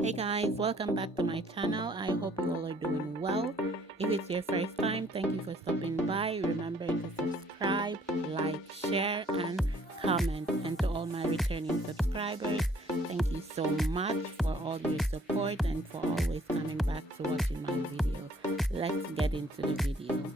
Hey guys, welcome back to my channel. I hope you all are doing well. If it's your first time, thank you for stopping by. Remember to subscribe, like, share, and comment. And to all my returning subscribers, thank you so much for all your support and for always coming back to watching my video. Let's get into the video.